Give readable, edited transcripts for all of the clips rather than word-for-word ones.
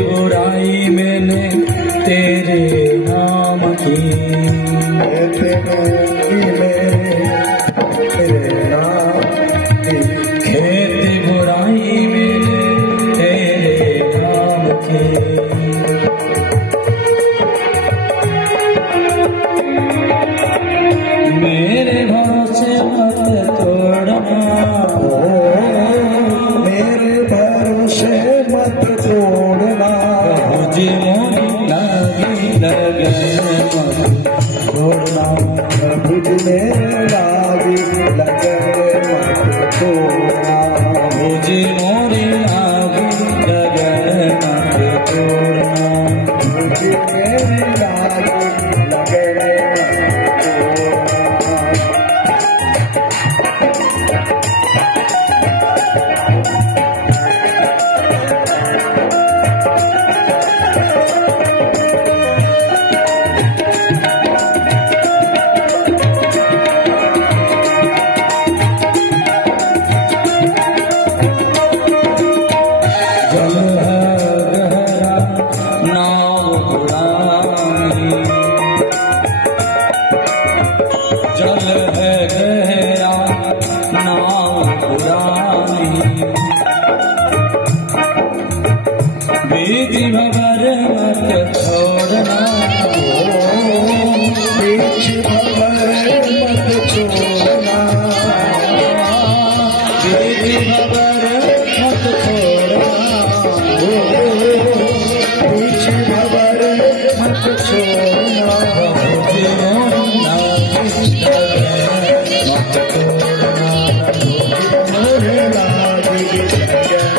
बुराई मैंने तेरे नाम की, खेती बुराई मैंने तेरे नाम की। मेरे भरोसे मत तोड़ना, मेरे भरोसे मत तोड़ना, मुझे मोरी लगी लगन मत छोड़ना, मुझे लागी लगन मत तोड़ना, मुझे मोरी लगी लगन मत छोड़ना, मुझे मेरी लागी लगन मत तोड़ना। जल है गहरा नाव पुरानी, बीच भंवर मत छोड़ना, बीच भंवर मत छोड़ना, बीच भंवर मत छोड़ना, बीच भंवर मत छोड़ना, मुझे लागी लगन।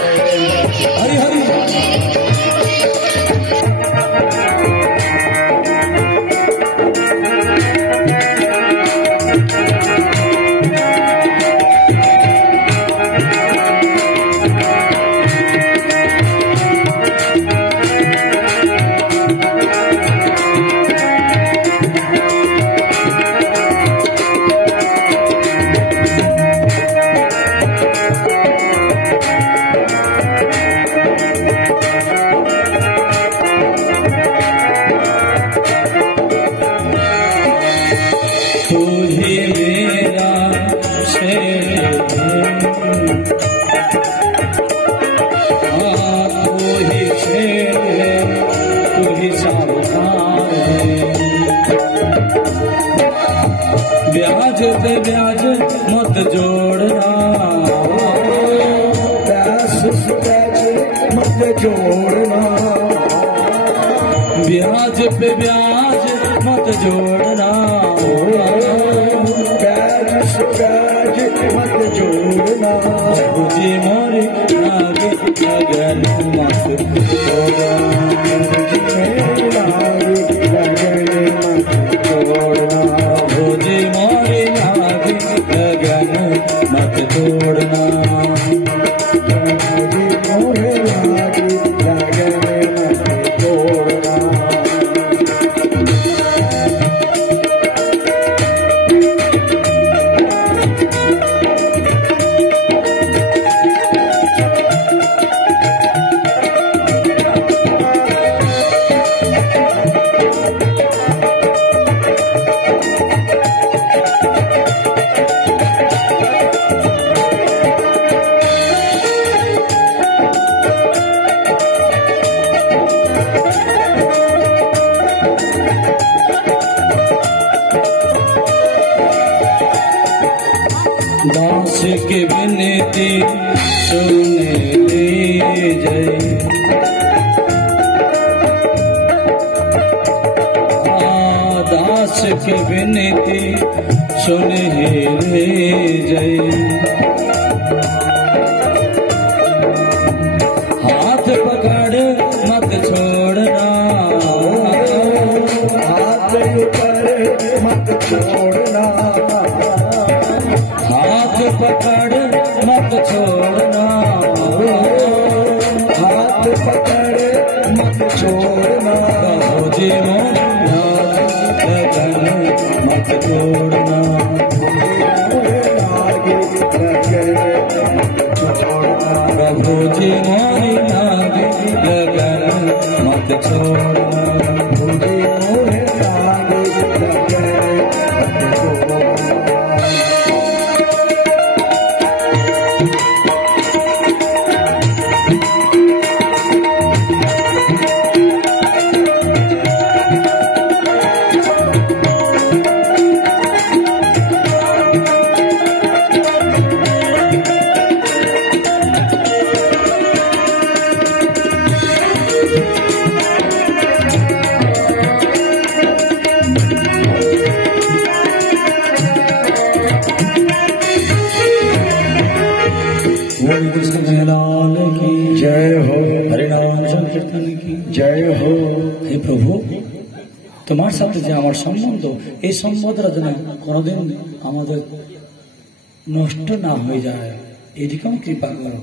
हरि हरि तू ही मेरा शेर, तू ही शेर, तू ही सावधान है, ब्याज पे ब्याज मत जोड़ना, प्यास प्याज मत जोड़ना, ब्याज पे ब्याज मत जोड़ना, प्यास प्याज मत जोड़ना, मुझे मोरी लागे लगन मत छोड़ना, मेरी लागी लगन मत जोड़ना, मुझे मोरी लागे लगन मत छोड़ना, मुझे मोरे लागी लगन मत जोड़ना। दास की विनती सुने ले जय, दास की विनती सुने ले जय, हाथ पकड़ मत छोड़ना, हाथ ऊपर मत छोड़ना, हाथ पकड़ मत छोड़ना, हाथ पकड़ मत छोड़ना, जी मोरी नाग लगन मत तोड़ना। प्रभु जी मोरी नाग लगन मत छोड़ना। जय हो। हरिनाम संकीर्तन की जय हो। हे प्रभु, তোমার সাথে যে আমার সম্বন্ধ, এই সম্বন্ধটা যেন কোনোদিন আমাদের নষ্ট না হয়ে যায়, এরকম কৃপা করো।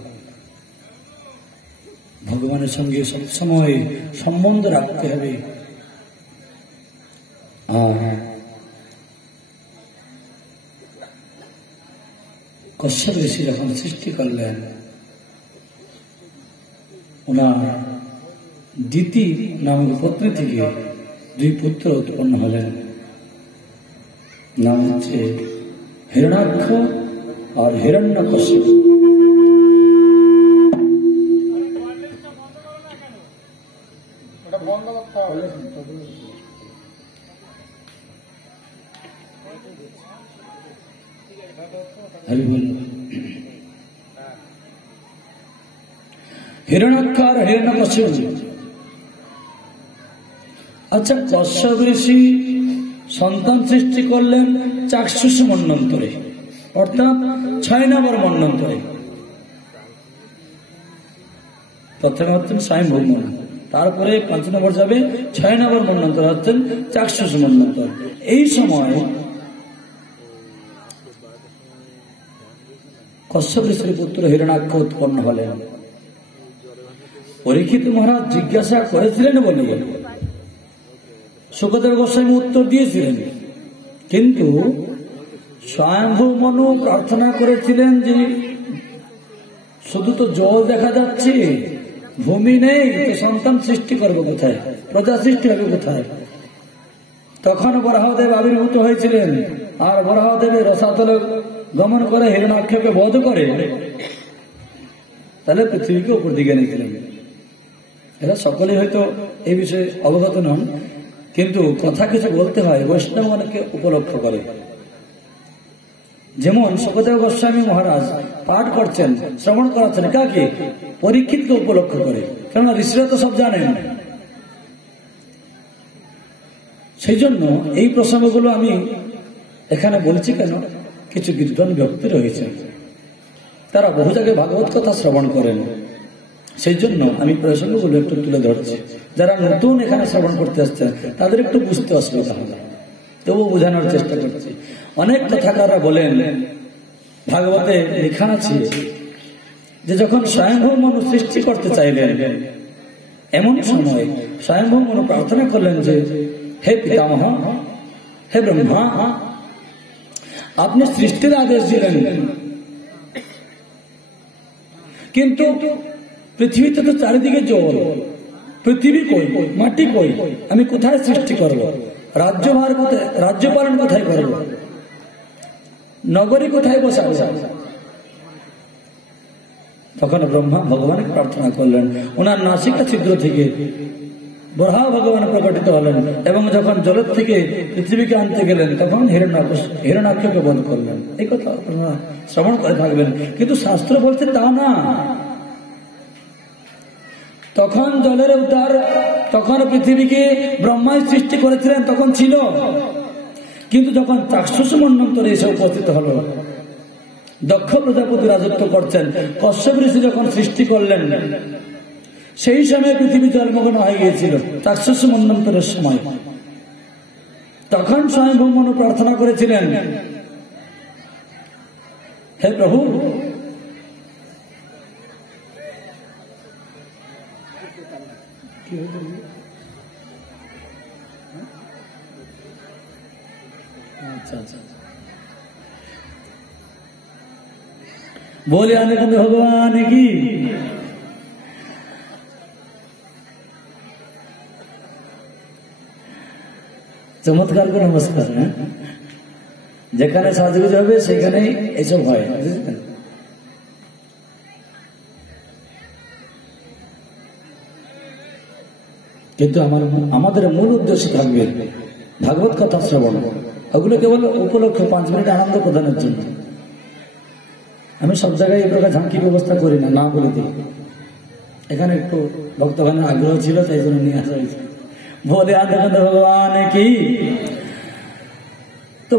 ভগবানের সঙ্গে সবসময় সম্বন্ধ রাখতে হবে। কশ্যপ ঋষি যখন সৃষ্টি করলেন, ওনার দিতি নামক পত্নী থেকে দুই পুত্র উৎপন্ন হলেন। নাম হচ্ছে হিরণ্যাক্ষ আর হিরণ্যকশ্যপ। হিরণ্যাক্ষ আর হিরণ্যকশ্যপ। আচ্ছা, কশ্যপ ঋষি সন্তান সৃষ্টি করলেন চাক্ষুষ মন্বন্তরে, অর্থাৎ 6 নম্বর মন্বন্তরে। প্রথমে হচ্ছেন স্বয়ংভূ মন্বন্তর, তারপরে 5 নম্বর যাবে 6 নম্বর মন্বন্তর হচ্ছেন চাক্ষুষ মন্বন্তর। এই সময় কশ্যপ ঋষির পুত্র হিরণ্যাক্ষ উৎপন্ন হলেন। পরীক্ষিত মহারাজ জিজ্ঞাসা করেছিলেন বলে শুকদেব গোস্বামী উত্তর দিয়েছিলেন, কিন্তু স্বয়ংভূ মনু প্রার্থনা করেছিলেন যে শুধু তো জল দেখা যাচ্ছে, ভূমি নেই, তো সন্তান সৃষ্টি করবো কোথায়, প্রজা সৃষ্টি হবে কোথায়? তখন বরাহদেব আবির্ভূত হয়েছিলেন, আর বরাহদেবের রসাতলে গমন করে হিরণ্যাক্ষকে বধ করে তাহলে পৃথিবীকে উপর দিকে নিয়েছিলেন। এরা সকলেই হয়তো এই বিষয়ে অবগত নন, কিন্তু কথা কিছু বলতে হয়, বৈষ্ণব অনেকে উপলক্ষ করে। যেমন শুকদেব গোস্বামী মহারাজ পাঠ করছেন, শ্রবণ করাচ্ছেন কাকে? পরীক্ষিতকে উপলক্ষ করে, কেননা ঋষিরা তো সব জানেন। সেই জন্য এই প্রসঙ্গগুলো আমি এখানে বলছি কেন, কিছু বিদ্বান ব্যক্তি রয়েছে, তারা বহু জায়গায় ভাগবত কথা শ্রবণ করেন। সেই জন্য আমি প্রসঙ্গগুলো একটু তুলে ধরছি। যারা নতুন এখানে শ্রবণ করতে আসছে তাদের একটু বুঝতে অসুবিধা হবে, তবু বোঝানোর চেষ্টা করছি। অনেক কথাকাররা বলেন, ভাগবতে লেখা আছে যে যখন স্বয়ংভূ মনু সৃষ্টি করতে চাইলেন, এমন সময় স্বয়ংভূ মনু প্রার্থনা করলেন যে হে পিতামহ, হে ব্রহ্মা, আপনি সৃষ্টির আদেশ দিলেন, কিন্তু পৃথিবীতে তো চারিদিকে জল, পৃথিবী কই, মাটি কই, আমি কোথায় সৃষ্টি করব? রাজ্যভার কোথায়, রাজ্য পালন কোথায় করব? নগরী কোথায় বসাবো? তখন ব্রহ্মা ভগবানকে প্রার্থনা করলেন। ওনার নাসিকা ছিদ্র থেকে বরাহ ভগবান প্রকটিত হলেন, এবং যখন জলের থেকে পৃথিবীকে আনতে গেলেন তখন হিরণ্যাক্ষকে বধ করলেন। এই কথা আপনারা শ্রবণ করে থাকবেন, কিন্তু শাস্ত্র বলছে তা না। তখন জলের উদ্ধার, তখন পৃথিবীকে ব্রহ্মাই সৃষ্টি করেছিলেন, তখন ছিল। কিন্তু যখন চাক্ষুষ মন্বন্তরে এসে উপস্থিত হলো, দক্ষ প্রজাপতি রাজত্ব করছেন, কশ্যপ ঋষি যখন সৃষ্টি করলেন, সেই সময় পৃথিবী জলমগ্ন হয়ে গিয়েছিল, চাক্ষুষ মন্বন্তরের সময়। তখন স্বয়ংভূ মনু প্রার্থনা করেছিলেন, হে প্রভু, अच्छा अच्छा, बोले आने भगवान की। চমৎকার করে নমস্কার। হ্যাঁ, যেখানে সাজগুজ হবে সেখানেই এসব হয়, বুঝলেন? কিন্তু আমাদের মূল উদ্দেশ্য থাকবে ভাগবত কথা শ্রবণ। ওগুলো কেবল উপলক্ষে 5 মিনিট আনন্দ প্রদানের জন্য। আমি সব জায়গায় এই প্রকার ঝাঁকি ব্যবস্থা করি না, না বলে দিই। এখানে একটু ভক্তগণের আগ্রহ ছিল, তাই জন্য নিয়ে আসা হয়েছে। বলে আনন্দ ভগবান কি। তো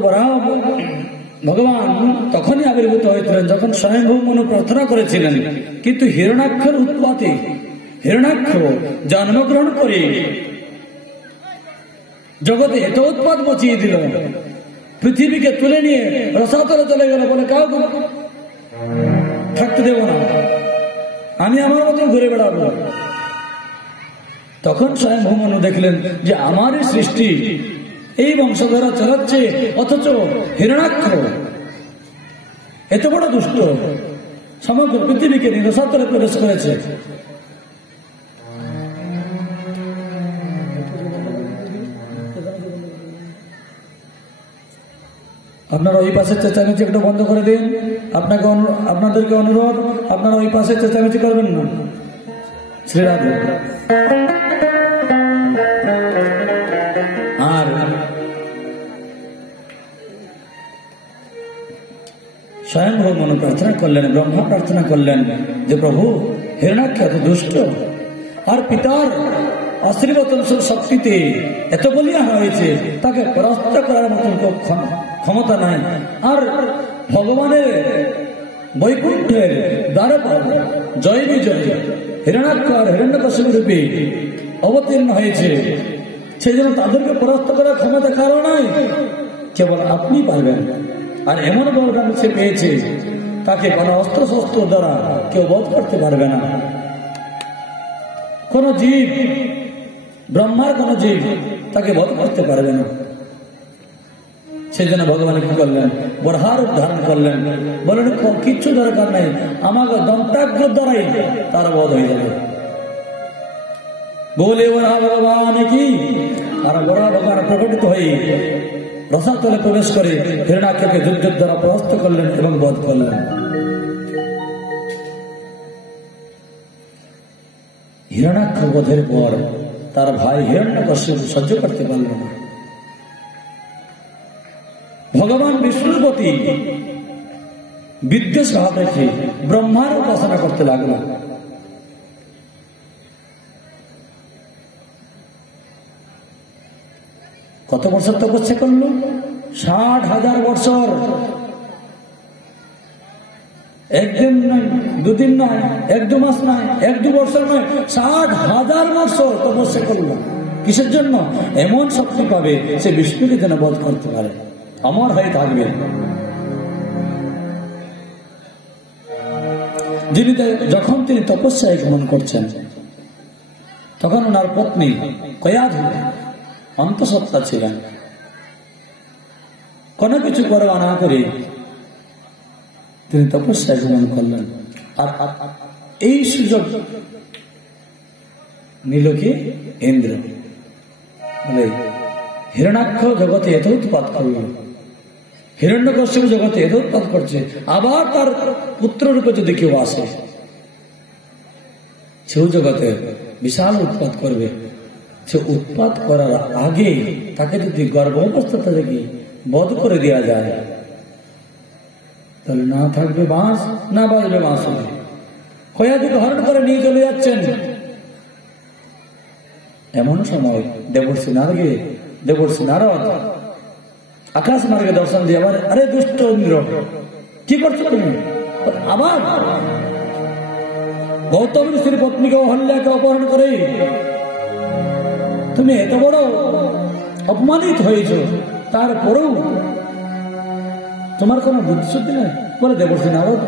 ভগবান তখনই আবির্ভূত হয়েছিলেন যখন স্বয়ংভূ মনু প্রার্থনা করেছিলেন। কিন্তু হিরণ্যাক্ষর উৎপত্তি, হিরণ্যাক্ষ জন্মগ্রহণ করে জগতে এত উৎপাত মচিয়ে দিল, পৃথিবীকে তুলে নিয়ে রসাতলে চলে গেল, বলে কাউকে থাকতে দেব না, আমি আমার মতন ঘুরে বেড়াবো। তখন স্বয়ংভূ মনু দেখলেন যে আমারই সৃষ্টি এই বংশধরা চালাচ্ছে, অথচ হিরণ্যাক্ষ এত বড় দুষ্ট সমগ্র পৃথিবীকে রসাতলে প্রবেশ করেছে। আপনারা ওই পাশের চেঁচামেচি একটু বন্ধ করে দিন। আপনাদেরকে অনুরোধ, আপনারা ওই পাশের চেঁচামেচি করবেন না। শ্রীরাধে। আর স্বয়ংভূ মনু প্রার্থনা করলেন, ব্রহ্মা প্রার্থনা করলেন যে প্রভু হিরণ্যাক্ষ এত দুষ্ট, আর পিতার আশীর্বাদন শক্তিতে এত বলিয়া হয়েছে, তাকে পরাস্ত করার মতন ক্ষমতা নাই। আর ভগবানের বৈকুণ্ঠের দ্বারে জয় বিজয় হিরণ্যাক্ষ আর হিরণ্যকশিপু রূপে অবতীর্ণ হয়েছে, সেই জন্য তাদেরকে পরাস্ত করার ক্ষমতা কারো নাই, কেবল আপনি পারবেন। আর এমন বলরাম সে পেয়েছে, তাকে কোনো অস্ত্র শস্ত্র দ্বারা কেউ বধ করতে পারবে না। কোন জীব, ব্রহ্মার কোন জীব তাকে বধ করতে পারবে না। সেই জন্য ভগবান কি করলেন, বরহার রূপ ধারণ করলেন, বলেন কিচ্ছু দরকার নাই, আমাকে দন্তাগ্র দ্বারাই তার বধ হয়ে যাবে। বলে বরহা ভগবান কি। আর বরহা ভগবান প্রকটিত হয়ে রসাতলে প্রবেশ করে হিরণ্যাক্ষকে যুদ্ধের দ্বারা পরাস্ত করলেন এবং বধ করলেন। হিরণ্যাক্ষ বধের পর তার ভাই হিরণ্যকশিপু সহ্য করতে পারল না। ভগবান বিষ্ণুর প্রতি বিদ্বেষ ভাব রেখে ব্রহ্মার উপাসনা করতে লাগলো। কত বছর তপস্যা করল? 60,000 বছর। একদিন নয়, দুদিন নয়, 1-2 মাস নয়, 1-2 বছর নয়, 60,000 বছর তপস্যা করল। কিসের জন্য? এমন শক্তি পাবে সে বিষ্ণুকে যেন বধ করতে পারে, অমর হয়ে থাকবে। যখন তিনি তপস্যায় গমন করছেন, তখন ওনার পত্নী কয়াধু অন্তঃসত্ত্বা ছিলেন। কোনো কিছু পরোয়া না করে তিনি তপস্যায় গমন করলেন। আর এই সুযোগ নিল কি? ইন্দ্র। বলে হিরণ্যাক্ষ জগতে এত উৎপাত করল, হিরণ্যকশিপু জগতে এত উৎপাত করছে, আবার তার পুত্র রূপে যদি কেউ আসে, সেও জগতে বিশাল উৎপাত করবে। সে উৎপাত করার আগে তাকে যদি গর্ভ অবস্থাতে দেখি বধ করে দেওয়া যায়, তাহলে না থাকবে বাঁশ, না বাজবে বাঁশ। কয়াদিকে হরণ করে নিয়ে চলে যাচ্ছেন। এমন সময় দেবর্ষি নারদ আকাশ মার্গে দর্শন দিয়ে আবার, আরে দুষ্ট ইন্দ্র, কি করছো তুমি? আবার গৌতম ঋষির পত্নীকে অহল্যাকে অপহরণ করে তুমি এত বড় অপমানিত হয়েছ, তারপরেও তোমার কোনো বুদ্ধি শুদ্ধি নেই। বলে দেবর্ষি নারদ,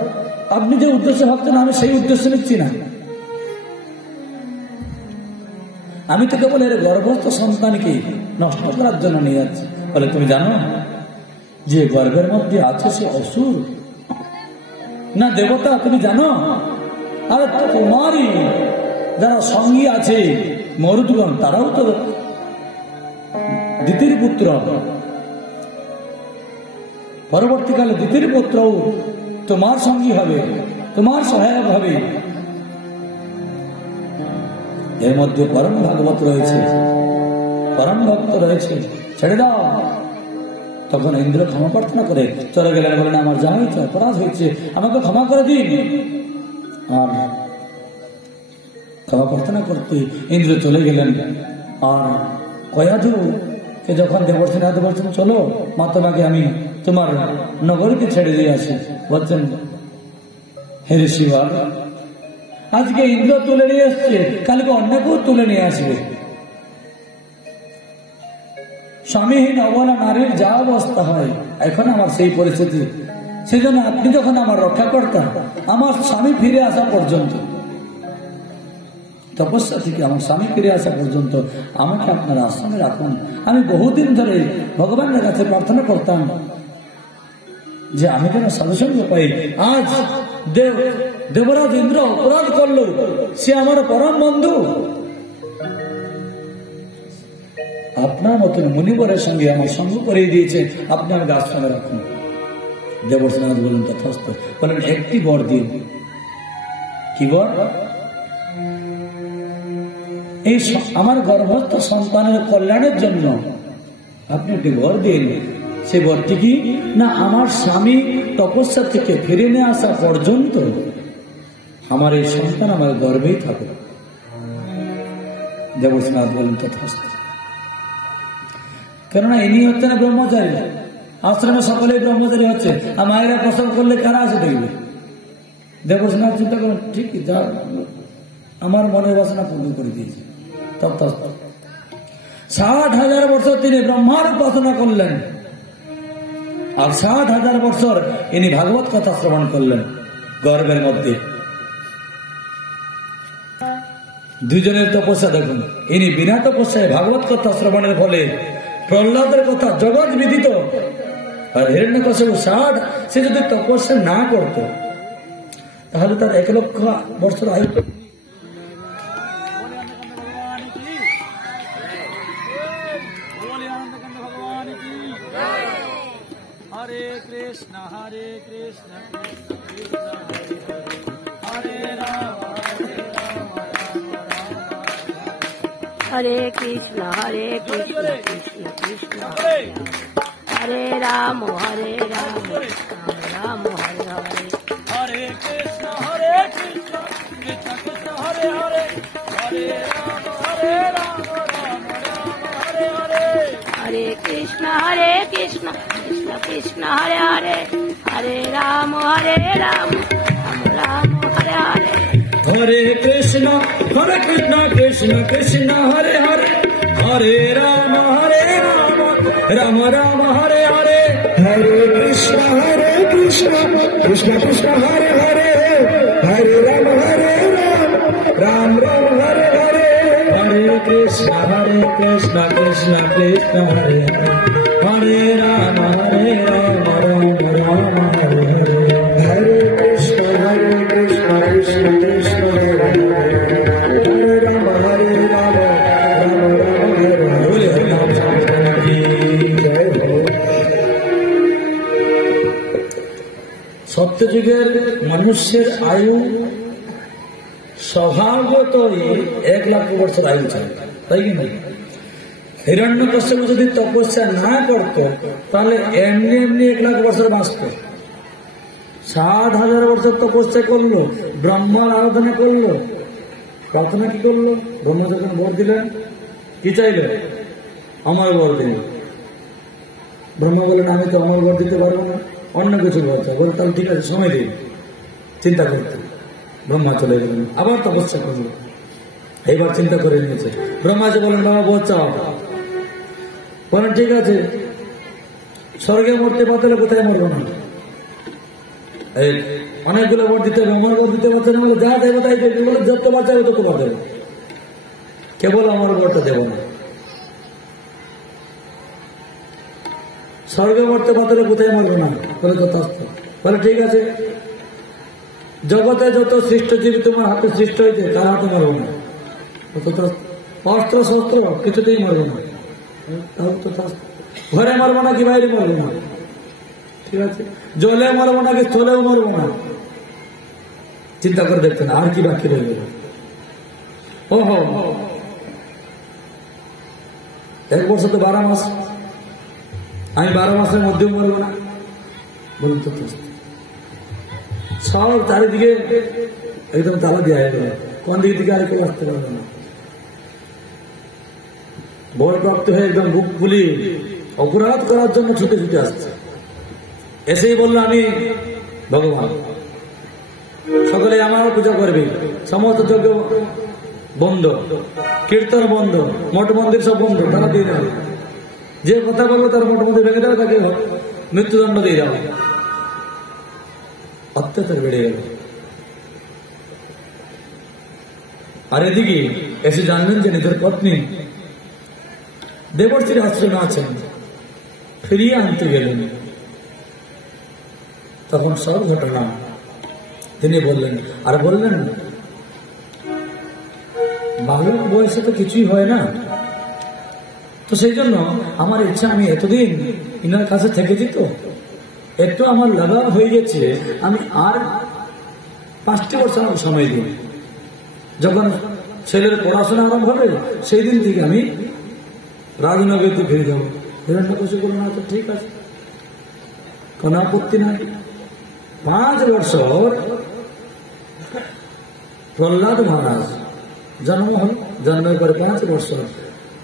আপনি যে উদ্দেশ্য ভাবছেন আমি সেই উদ্দেশ্য নিচ্ছি না, আমি তো কেবল এর গর্ভস্থ সন্তানকে নষ্ট করার জন্য নিয়ে যাচ্ছি। বলে তুমি জানো যে গর্ভের মধ্যে আছে সে অসুর না দেবতা? তুমি জানো? আরে তোমারই যারা সঙ্গী আছে মরুদগণ, তারাও তো দ্বিতীয় পুত্র, পরবর্তীকালে দ্বিতীয় পুত্রও তোমার সঙ্গী হবে, তোমার সহায়ক হবে। এর মধ্যে পরম ভাগবত রয়েছে, পরম ভক্ত রয়েছে, ছেড়ে দাও। তখন ইন্দ্র ক্ষমা প্রার্থনা করে চলে গেলেন, বলেন আমার যা হয়েছে অপরাধ হয়েছে, আমাকে ক্ষমা করে দিন। আর ক্ষমা প্রার্থনা করতে ইন্দ্র চলে গেলেন। আর কয়াধুকে যখন দেবর্ষী নাথ বলছেন চলো মা তোমাকে আমি তোমার নগরীকে ছেড়ে দিয়ে আসি, বলছেন হে ঋষিবর, আজকে ইন্দ্র তুলে নিয়ে এসছে, কালকে অন্য কেউ তুলে নিয়ে আসবে। স্বামীহীন অবলা নারীর যা অবস্থা হয়, এখন আমার সেই পরিস্থিতি। সেই জন্য আপনি যখন আমার রক্ষা করতেন, আমার স্বামী ফিরে আসা পর্যন্ত, তপস্যা থেকে আমার স্বামী ফিরে আসা পর্যন্ত আমাকে আপনার আশ্রমে রাখুন। আমি বহুদিন ধরে ভগবানের কাছে প্রার্থনা করতাম যে আমি যেন সাধুসঙ্গ পাই। আজ দেবরাজ ইন্দ্র অপরাধ করলো, সে আমার পরম বন্ধু। আপনার মতন মুনিবরের সঙ্গে আমার সঙ্গ করিয়ে দিয়েছে, আপনি আমাকে আশ্রমে রাখুন। দেবর্ষীনাথ বলেন তথাস্ত। বলেন একটি বর দিন। কি বর? এই আমার গর্ভস্থ সন্তানের কল্যাণের জন্য আপনি একটি বর দিন। সে বরটি কি না, আমার স্বামী তপস্যা থেকে ফিরে নিয়ে আসা পর্যন্ত আমার এই সন্তান আমার গর্ভেই থাকে। দেবর্ষীনাথ বলেন তথাস্ত। কেননা ইনি হচ্ছে না ব্রহ্মচারী, আশ্রমে সকলেই ব্রহ্মচারী হচ্ছে, আর মায়েরা প্রসব করলে কারা আসে দেখবে? দেবর্ষীনাথ চিন্তা করেন ঠিক যা আমার মনের বাসনা পূর্ণ করে দিয়েছে। 60,000 বছর তিনি ব্রহ্মার উপাসনা করলেন, আর 60,000 বছর ইনি ভাগবত কথা শ্রবণ করলেন গর্ভের মধ্যে। দুজনের তপস্যা দেখুন। ইনি বিনা তপস্যায় ভাগবত কথা শ্রবণের ফলে প্রহ্লাদের কথা জগৎ বিদিত, আর হিরণ্যকশিপু 60, সে যদি তপস্যা না করত তাহলে তার 1 লক্ষ বছর আয়ু। हरे कृष्ण कृष्ण हरे राम हरे कृष्ण कृष्ण कृष्ण हरे राम हरे राम राम हरे हरे हरे कृष्ण कृष्ण कृष्ण हरे हरे हरे राम राम राम हरे हरे हरे कृष्ण कृष्ण कृष्ण हरे हरे हरे राम राम राम हरे हरे हरे कृष्ण कृष्ण कृष्ण हरे हरे हरे राम राम राम हरे हरे हरे कृष्ण कृष्ण कृष्ण हरे हरे हरे राम राम राम हरे हरे हरे कृष्ण कृष्ण कृष्ण हरे हरे हरे राम राम राम हरे हरे हरे कृष्ण कृष्ण कृष्ण हरे हरे हरे राम राम हरे हरे। बोले हरि नाम संकीर्तन की जय हो। সত্যযুগের মানুষের আয়ু স্বভাবতই 1 লাখ বছর আয়ু চাই, তাই কি না? হিরণ্যকশিপু যদি তপস্যা না করত তাহলে এমনি 1 লাখ বছর বাঁচত। 60,000 বছর তপস্যা করলো, ব্রহ্মার আরাধনা করলো, প্রার্থনা কি করলো? ব্রহ্মা যখন বর দিলেন কি চাইলেন? আমার বর দিন। ব্রহ্মা বলেন আমি তো আমার বর দিতে পারবো না, অন্য কিছু বলতে বলে। তাহলে ঠিক আছে, সময় দিন চিন্তা করতে। ব্রহ্মা চলে গেলেন, আবার তপস্যা করলো, এইবার চিন্তা করে নিয়েছে। ব্রহ্মা যে বলেন বাবা বর চাও, বলেন ঠিক আছে, স্বর্গে মরতে পারলে কোথায় মরবো না, এই অনেকগুলো বর দিতে হবে, আমার বর দিতে পারছে না, যা দেবতাই যত বাচ্চা হবে তত বর দেবে। কেবল আমার বরটা দেব না। স্বর্গে মরতে পারলে কোথায় মারবে না, বলে তথাস্থ। বলে ঠিক আছে, জগতে যত সৃষ্ট জীব তোমার হাতে সৃষ্ট হয়েছে তার হাতে মারবো না, অস্ত্র শস্ত্র কিছুতেই মারবো না, ঘরে মারবো না কি বাইরে মারবো না, ঠিক আছে, জলে মারবো না কি স্থলেও মারবো না। চিন্তা করে দেখতেন আর কি বাকি রয়ে গেল। ওহো, 1 বছর তো 12 মাস, আমি 12 মাসের মধ্যেও মারবো না, বলুন তো। সব চারিদিকে একদম তালা দেওয়া হয়ে গেল, কোন দিক থেকে আর কেউ আসতে পারবে না। বর প্রাপ্ত হয়ে একদম বুক ফুলি অপরাধ করার জন্য ছুটে ছুটে আসছে। এসেই বললো আমি ভগবান, সকলে আমার পূজা করবে, সমস্ত যজ্ঞ বন্ধ, কীর্তন বন্ধ, মঠ মন্দির সব বন্ধ, তারা দিয়ে দেবে। যে কথা বলবো তার মঠ মন্দির ভেঙে দেবে, তাকে মৃত্যুদণ্ড দিয়ে যাবে। অত্যাচার বেড়ে গেল। আর এদিকে এসে জানলেন যে নিজের পত্নী দেবর্ষীর আশ্রমে আছেন, ফিরিয়ে আনতে গেলেন। তখন সব ঘটনা তিনি বললেন, আর বললেন বালক বয়সে তো কিছুই হয় না, তো সেই জন্য আমার ইচ্ছা, আমি এতদিন ইনার কাছে থেকেছি তো একটু আমার লাগাও হয়ে গেছে, আমি আর 5টি বছর সময় দিই, যখন ছেলের পড়াশোনা আরম্ভ হবে সেই দিন থেকে আমি রাজনগরীতে ফিরে যাবো। হিরণ্যকশিপু বলল না, তো ঠিক আছে, কোন আপত্তি নাই। 5 বছর প্রহ্লাদ মহারাজ জন্ম হল, জন্মের পরে 5 বছর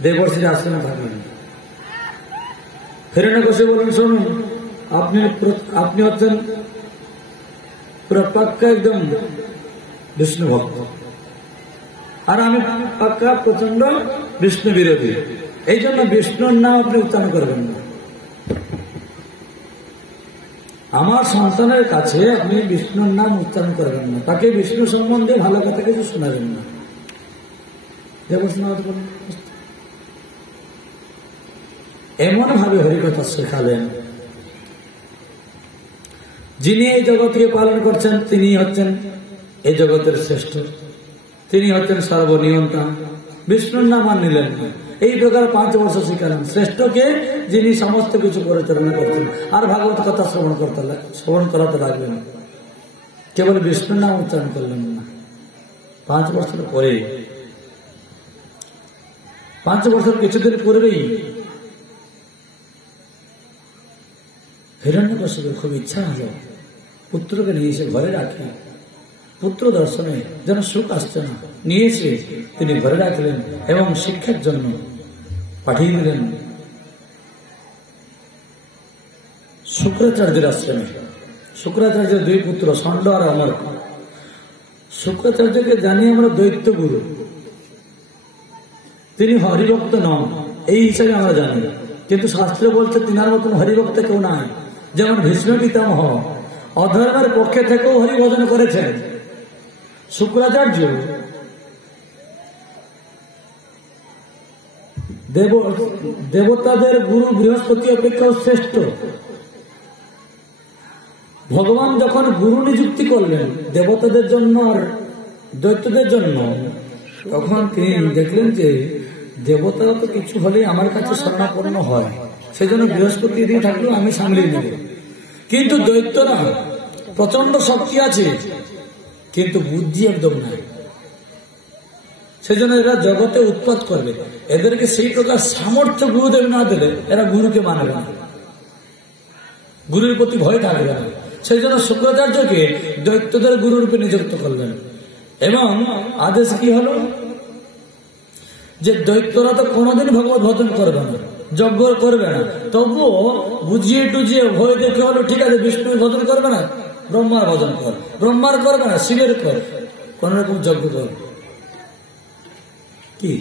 দেবর্ষীর আশ্রমে থাকলেন। হিরণ্যকশিপু বলেন, শুনুন, আপনি হচ্ছেন পুরো পাক্কা একদম বিষ্ণু ভক্ত, আর আমি পাক্কা প্রচন্ড বিষ্ণু বিরোধী, এই জন্য বিষ্ণুর নাম আপনি উচ্চারণ করবেন না। আমার সন্তানের কাছে আপনি বিষ্ণুর নাম উচ্চারণ করবেন না, তাকে বিষ্ণু সম্বন্ধে ভালো কথা কিছু শোনাবেন না। এমন ভাবে হরিকথা শেখালেন, যিনি এই জগৎকে পালন করছেন তিনি হচ্ছেন এই জগতের শ্রেষ্ঠ, তিনি হচ্ছেন সর্বনিয়ন্তা, বিষ্ণুর নাম আর নিলেন না। এই প্রকার 5 বছর শিখালেন শ্রেষ্ঠকে, যিনি সমস্ত কিছু পরিচালনা করতেন, আর ভাগবত কথা শ্রবণ করাতে লাগলেন, কেবল বিষ্ণুর নাম উচ্চারণ করলেন না। 5 বছর পরে, 5 বছর কিছুদিন পূর্বেই হিরণ্যকশিপুর খুব ইচ্ছা হলো পুত্রকে নিয়ে এসে ঘরে রাখে, পুত্র দর্শনে যেন সুখ আসছে না, নিয়ে এসে তিনি ঘরে রাখলেন এবং শিক্ষার জন্য পাঠিয়ে দিলেন শুক্রাচার্যের আশ্রমে। শুক্রাচার্যের 2 পুত্র, ষণ্ড আর অমর। শুক্রাচার্যকে জানি আমরা দৈত্য গুরু, তিনি হরিভক্ত নন এই হিসাবে আমরা জানি, কিন্তু শাস্ত্রে বলছে তিনার মতন হরিভক্ত কেউ নাই। যেমন ভীষ্ম পিতামহ অধর্মের পক্ষে থেকেও হরিভজন করেছেন, শুক্রাচার্য দেবতাদের গুরু বৃহস্পতি অপেক্ষাও শ্রেষ্ঠ। ভগবান যখন গুরু নিযুক্তি করলেন দেবতাদের জন্য আর দৈত্যদের জন্য, তখন তিনি দেখলেন যে দেবতারা তো কিছু হলেই আমার কাছে শরণাপন্ন হয়, সেই জন্য বৃহস্পতি দিয়ে থাকলেও আমি সামলিয়ে নেব। কিন্তু দৈত্যরা প্রচন্ড শক্তি আছে, কিন্তু বুদ্ধি একদম নাই, সেই জন্য এরা জগতে উৎপাত করবে। এদেরকে সেই প্রকার সামর্থ্য গুরুদেব না দিলে এরা গুরুকে মানবে না, গুরুর প্রতি ভয় থাকবে না। সেই জন্য শুক্রাচার্যকে দৈত্যদের গুরুরূপে নিযুক্ত করলেন, এবং আদেশ কি হলো যে দৈত্যরা তো কোনোদিন ভগবত ভজন করবে না, যজ্ঞ করবে না, তবুও বুঝিয়ে টুজিয়ে ভয় দেখে হলো ঠিক আছে বিষ্ণুর ভজন করবে না, ব্রহ্মার ভজন কর, ব্রহ্মার করবে না শিবের কর, কোন রকম যজ্ঞ কর। কি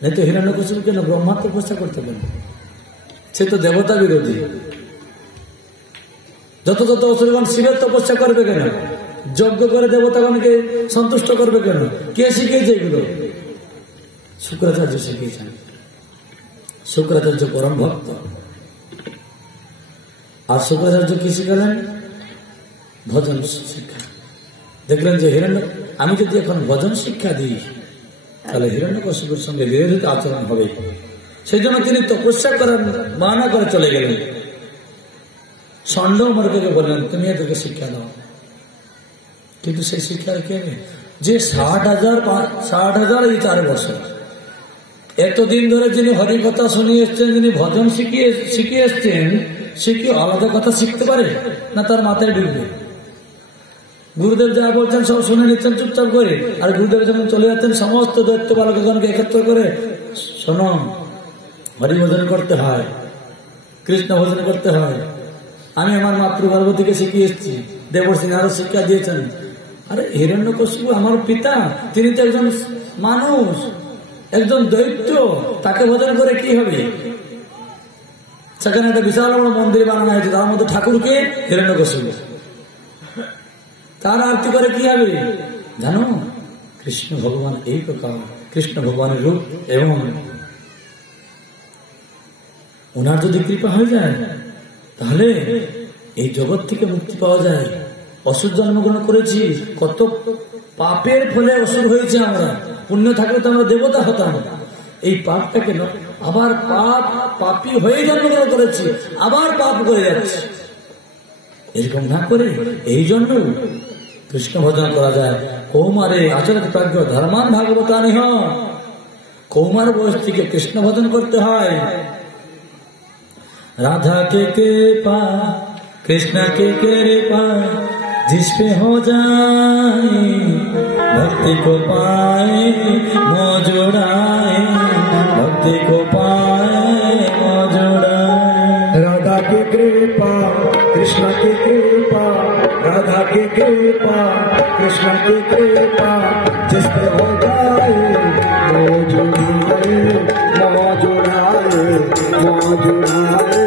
नहीं तो हिरण्यकशिपु কেন ব্রহ্মার তপস্যা করতে পারে, সে তো দেবতা বিরোধী। যত যত অসুরগণ শিবের তপস্যা করবে কেন, যজ্ঞ করে দেবতাগণকে সন্তুষ্ট করবে কেন, কে শিখিয়েছে এগুলো? শুক্রাচার্য শিখিয়েছেন। শুক্রাচার্য পরম ভক্ত। আর শুক্রাচার্য কি শিখালেন? ভজন শিক্ষা। দেখলেন যে আমি যদি এখন ভজন শিক্ষা দিই তাহলে হিরণ্যকশিপুর সঙ্গে বিরোধিত আচরণ হবে। সেই জন্য তিনি তপস্যা করার বাহানা করে চলে গেলেন। ষণ্ড মার্গকে বললেন তুমি এদেরকে শিক্ষা দাও। কিন্তু সেই শিক্ষা কে যে 60,000 এই 4 বছর এতদিন ধরে যিনি হরিকথা শুনিয়ে এসছেন, যিনি ভজন শিখিয়ে এসছেন, সে কি আলাদা কথা শিখতে পারে না তার মাথায় ঢুকবে? গুরুদেব যা বলছেন সব শুনে নিচ্ছেন চুপচাপ করে। আর গুরুদেব যখন চলে যাচ্ছেন সমস্ত দৈত্য বালকগণকে একত্র করে, শোনো হরি ভজন করতে হয়, কৃষ্ণ ভজন করতে হয়। আমি আমার মাতৃগর্ভটিকে শিখিয়ে এসেছি, দেবর্ষি নারদ শিক্ষা দিয়েছেন। আরে হিরণ্যকশিপু আমার পিতা, তিনি তো একজন মানুষ, একজন দৈত্য, তাকে ভজন করে কি হবে? সেখানে একটা বিশাল বড় মন্দির বানানো হয়েছে, তার মধ্যে ঠাকুরকে হিরণ্যকশিপু, তার আরতি করে কি হবে জানো? কৃষ্ণ ভগবান এই প্রকার, কৃষ্ণ ভগবানের রূপ, এবং ওনার যদি কৃপা হয়ে যায় তাহলে এই জগৎ থেকে মুক্তি পাওয়া যায়। অসুর জন্মগ্রহণ করেছি, কত পাপের ফলে অসুর হয়েছে আমরা, পুণ্য থাকলে তো আমরা দেবতা হতাম। এই পাপটা কেন আবার পাপী হয়ে জন্মগ্রহণ করেছি, আবার পাপ করে যাচ্ছে। এরকম না করে এই জন্য কৃষ্ণ ভজন করা যায়। কৌমারে আচরণ প্রাজ্ঞ ধর্মান ভাগবতানি হ, কৌমার বয়স থেকে কৃষ্ণ ভজন করতে হয়। राधा के कृपा कृष्ण के कृपा जिस पे हो जाए, भक्ति को पाए मोह जुड़ाए, भक्ति को पाए मोह जुड़ाए। राधा की कृपा कृष्ण की कृपा, राधा की कृपा कृष्ण की कृपा जिस पे हो जाए, मोह जुड़ाए मोह जुड़ाए मोह जुड़ाए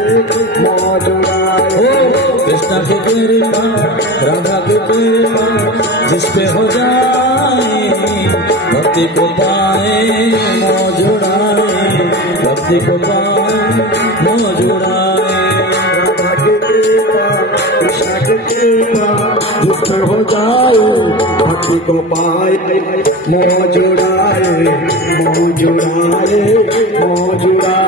मोह जुड़ाए। कृष्ण की कृपा राधा की कृपा जिस पे हो जाए, भक्ति को पाए मोह जुड़ाए, भक्ति को पाए मोह जुड़ाए। राधा की कृपा कृष्ण की कृपा जिस पे हो जाए, भक्ति को पाए मोह जुड़ाए मोह जुड़ाए मोह जुड़ाए।